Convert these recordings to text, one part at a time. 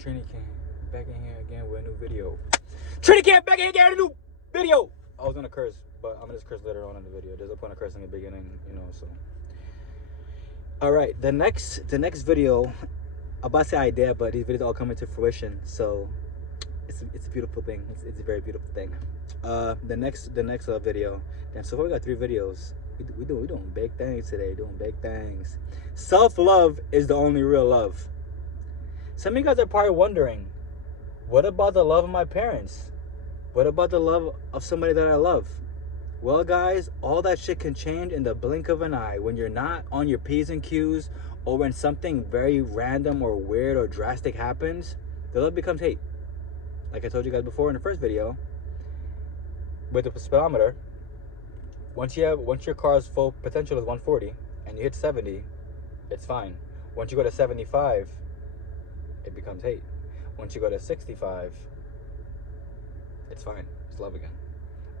Trini came back in here again with a new video. Trini came back in here again with a new video. I was gonna curse, but I'm gonna just curse later on in the video. There's no point of cursing in the beginning, you know. So, all right, the next video, I'm about to say idea, but these videos all come into fruition. So, it's a beautiful thing. It's a very beautiful thing. The next video. And so far we got 3 videos. We doing big things today. Doing big things. Self-love is the only real love. Some of you guys are probably wondering, what about the love of my parents? What about the love of somebody that I love? Well, guys, all that shit can change in the blink of an eye. When you're not on your P's and Q's, or when something very random or weird or drastic happens, the love becomes hate. Like I told you guys before in the first video, with the speedometer, once your car's full potential is 140 and you hit 70, it's fine. Once you go to 75, it becomes hate. Once you go to 65, it's fine. It's love again.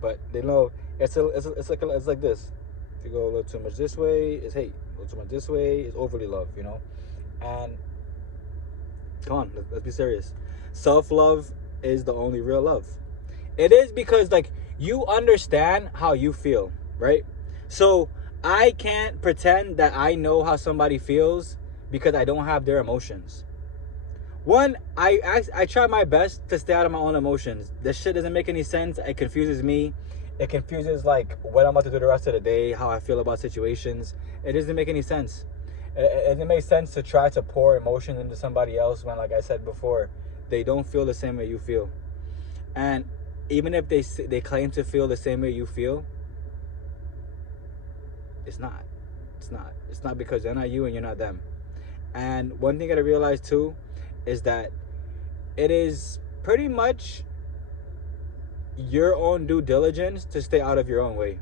But they know it's like this. If you go a little too much this way, it's hate. A little too much this way, it's overly love. You know. And come on, let's be serious. Self-love is the only real love. It is because like you understand how you feel, right? So I can't pretend that I know how somebody feels because I don't have their emotions. One, I try my best to stay out of my own emotions. This shit doesn't make any sense. It confuses me. It confuses like what I'm about to do the rest of the day, how I feel about situations. It doesn't make any sense. It doesn't make sense to try to pour emotion into somebody else when, like I said before, they don't feel the same way you feel. And even if they claim to feel the same way you feel, it's not. It's not because they're not you and you're not them. And one thing I gotta realize too is that it is pretty much your own due diligence to stay out of your own way.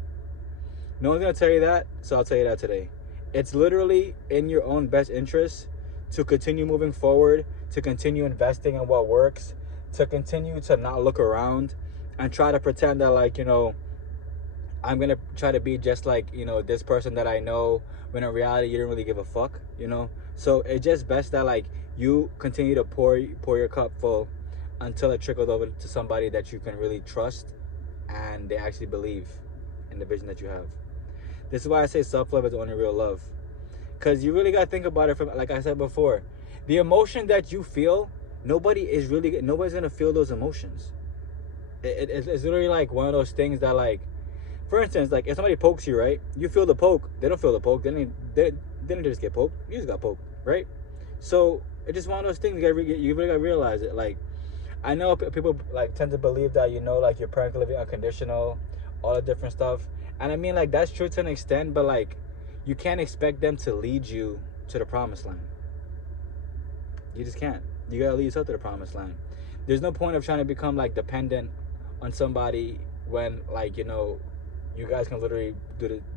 No one's gonna tell you that, so I'll tell you that today. It's literally in your own best interest to continue moving forward, to continue investing in what works, to continue to not look around and try to pretend that, like, you know, I'm gonna try to be just like, you know, this person that I know, when in reality you don't really give a fuck, you know. So it's just best that like you continue to pour your cup full until it trickles over to somebody that you can really trust and they actually believe in the vision that you have. This is why I say self-love is the only real love, because you really got to think about it from, like I said before, the emotion that you feel, nobody's gonna feel those emotions. It's literally like one of those things that, like, for instance, like if somebody pokes you, right, you feel the poke, they don't feel the poke, they didn't just get poked, you just got poked, right? So it's just one of those things you really gotta realize it. Like, I know people like tend to believe that, you know, like your parents can live unconditional, all the different stuff, and I mean, like, that's true to an extent, but like you can't expect them to lead you to the promised land. You just can't. You gotta lead yourself to the promised land. There's no point of trying to become like dependent on somebody when, like, you know, you guys can literally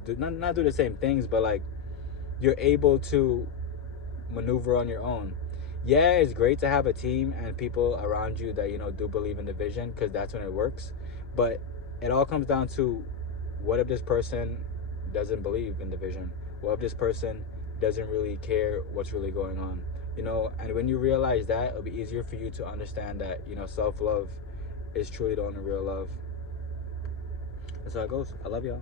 not do the same things, but like you're able to maneuver on your own. Yeah, it's great to have a team and people around you that, you know, do believe in the vision, because that's when it works. But it all comes down to, what if this person doesn't believe in the vision? What if this person doesn't really care what's really going on? You know, and when you realize that, it'll be easier for you to understand that, you know, self-love is truly the only real love. That's how it goes. I love y'all.